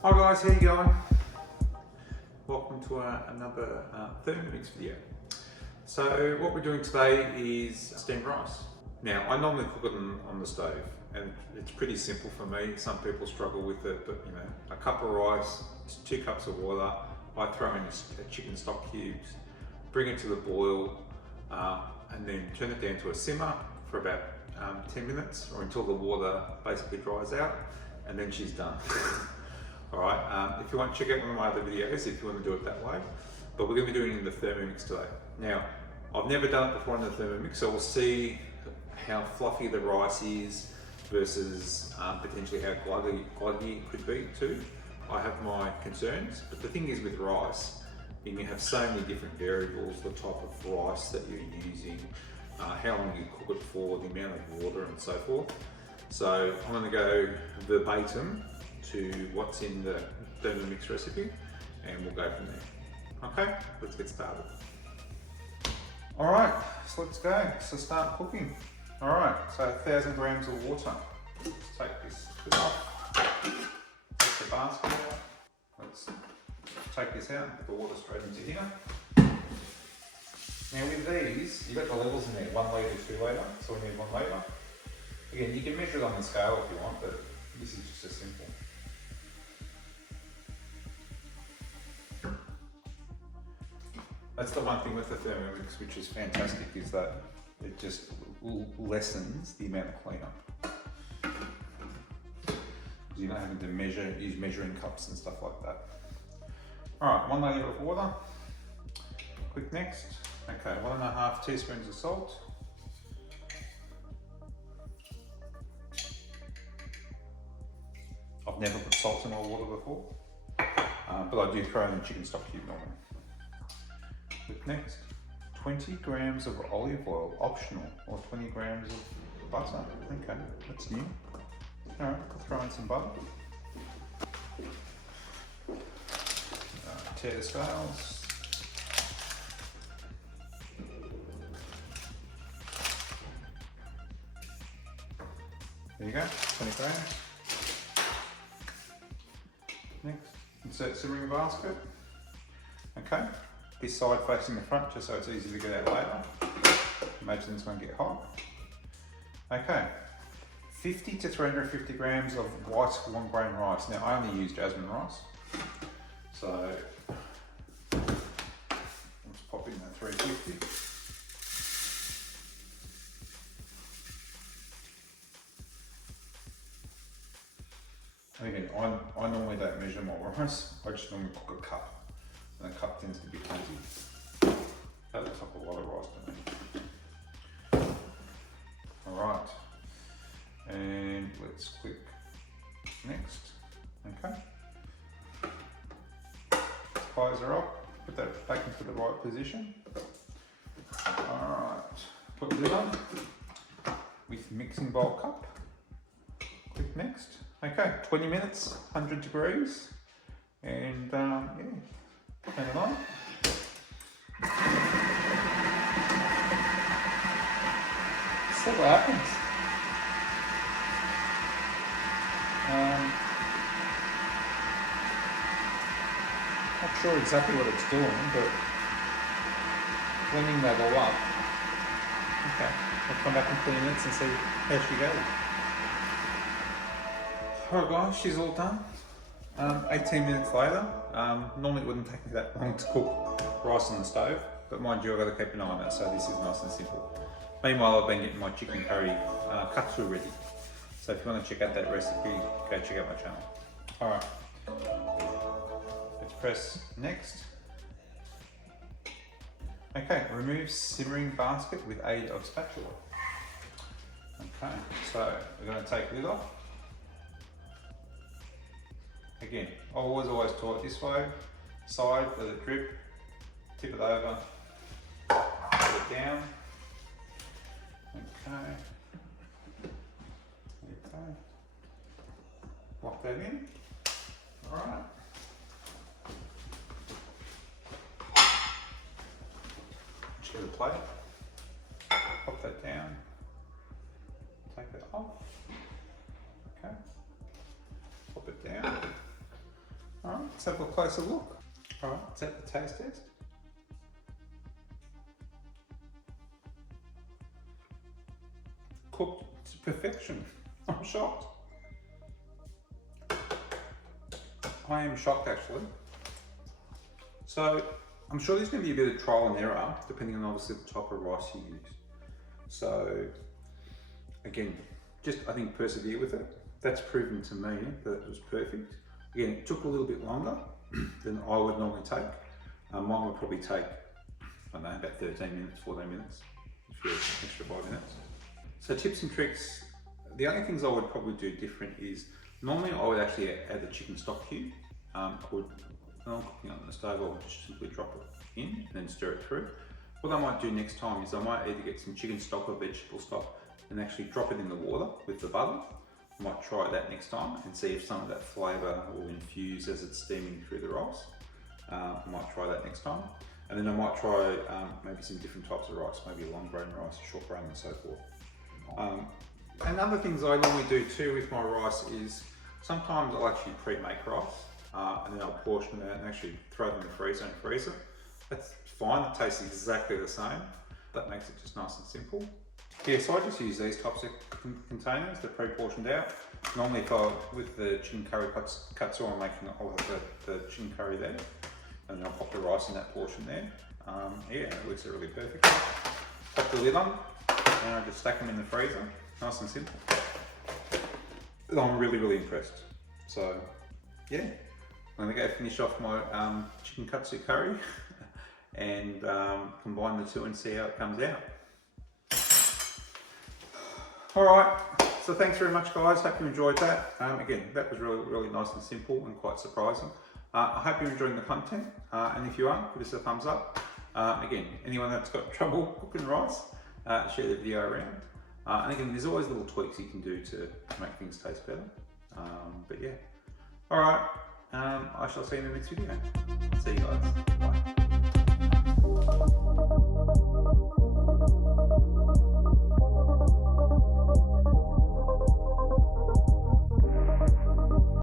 Hi guys, how you going? Welcome to another Thermomix video. So what we're doing today is steamed rice. Now I normally cook it on the stove and it's pretty simple for me. Some people struggle with it, but you know, a cup of rice, 2 cups of water, I throw in a chicken stock cubes, bring it to the boil and then turn it down to a simmer for about 10 minutes or until the water basically dries out, and then she's done. Alright, if you want to check out one of my other videos if you want to do it that way, but we're going to be doing it in the Thermomix today. Now, I've never done it before in the Thermomix, so we'll see how fluffy the rice is versus potentially how gluggy it could be too. I have my concerns, but the thing is with rice, you can have so many different variables, the type of rice that you're using, how long you cook it for, the amount of water and so forth. So I'm going to go verbatim to what's in the Thermomix recipe and we'll go from there. Okay, let's get started. Alright, so let's go. So start cooking. Alright, so 1,000 grams of water. Let's take this bit off. Take the basket out. Let's take this out and put the water straight into here. Now with these, you've got the levels in there, 1 litre, 2 litre, so we need 1 litre. Again, you can measure it on the scale if you want, but this is just as simple. That's the one thing with the Thermomix which is fantastic, is that it just lessens the amount of cleanup. You're not having to use measuring cups and stuff like that. Alright, 1 litre of water. Click next. Okay, 1.5 teaspoons of salt. I've never put salt in my water before, but I do throw in the chicken stock cube normally. Click next. 20 grams of olive oil, optional, or 20 grams of butter. Okay, that's new. Alright, I'll throw in some butter. Tear the scales. There you go, 20 grams. Next, insert simmering basket. Okay, this side facing the front just so it's easy to get out later. Imagine it's going to get hot. Okay, 50 to 350 grams of white long grain rice. Now I only use jasmine rice, so let's pop in that 350. Again, I normally don't measure my rice, I just normally cook a cup, and a cup tends to be plenty. That looks like a lot of rice to me. Alright, and let's click next. Okay. Fires are up, put that back into the right position. Alright, put the lid on with mixing bowl cup. Click next. Okay, 20 minutes, 100 degrees, and yeah, turn it on. See what happens. Not sure exactly what it's doing, but blending that all up. Okay, we'll come back in 20 minutes and see how she goes. Alright guys, she's all done. 18 minutes later. Normally it wouldn't take me that long to cook rice on the stove, but mind you, I've got to keep an eye on it, so this is nice and simple. Meanwhile, I've been getting my chicken curry cut through ready. So if you want to check out that recipe, go check out my channel. Alright, let's press next. Okay, remove simmering basket with aid of spatula. Okay, so we're going to take lid off. Again, I've always taught this way, side, let it drip, tip it over, put it down. Okay, okay, lock that in. Alright. Just get a plate, pop that down, take it off. Okay, pop it down. have a closer look. All right, is that the taste test? Cooked to perfection. I'm shocked. I am shocked actually. So I'm sure there's going to be a bit of trial and error depending on obviously the type of rice you use. So again, just I think persevere with it. That's proven to me that it was perfect. Again, it took a little bit longer than I would normally take. Mine would probably take, I don't know, about 13 minutes, 14 minutes, if you're an extra 5 minutes. So tips and tricks, the only things I would probably do different is, normally I would actually add the chicken stock cube. When I'm cooking on the stove, I would just simply drop it in and then stir it through. What I might do next time is I might either get some chicken stock or vegetable stock and actually drop it in the water with the butter. I might try that next time and see if some of that flavour will infuse as it's steaming through the rice. I might try that next time. And then I might try maybe some different types of rice, maybe a long grain rice, short grain and so forth. And other things I normally do too with my rice is sometimes I'll actually pre-make rice and then I'll portion it and actually throw it in the freezer and freeze it. That's fine, it tastes exactly the same. That makes it just nice and simple. Yeah, so I just use these types of containers, they're pre-portioned out. Normally with the chicken curry katsu, I'm making I'll have the chicken curry there, and then I'll pop the rice in that portion there. Yeah, it works out really perfect. Pop the lid on, and I just stack them in the freezer, nice and simple. I'm really, really impressed. So, yeah, I'm gonna go finish off my chicken katsu curry and combine the two and see how it comes out. Alright, so thanks very much guys, hope you enjoyed that. Again, that was really, really nice and simple and quite surprising. I hope you're enjoying the content, and if you are, give us a thumbs up. Again, anyone that's got trouble cooking rice, share the video around. And again, there's always little tweaks you can do to make things taste better. But yeah, alright, I shall see you in the next video. See you guys, bye.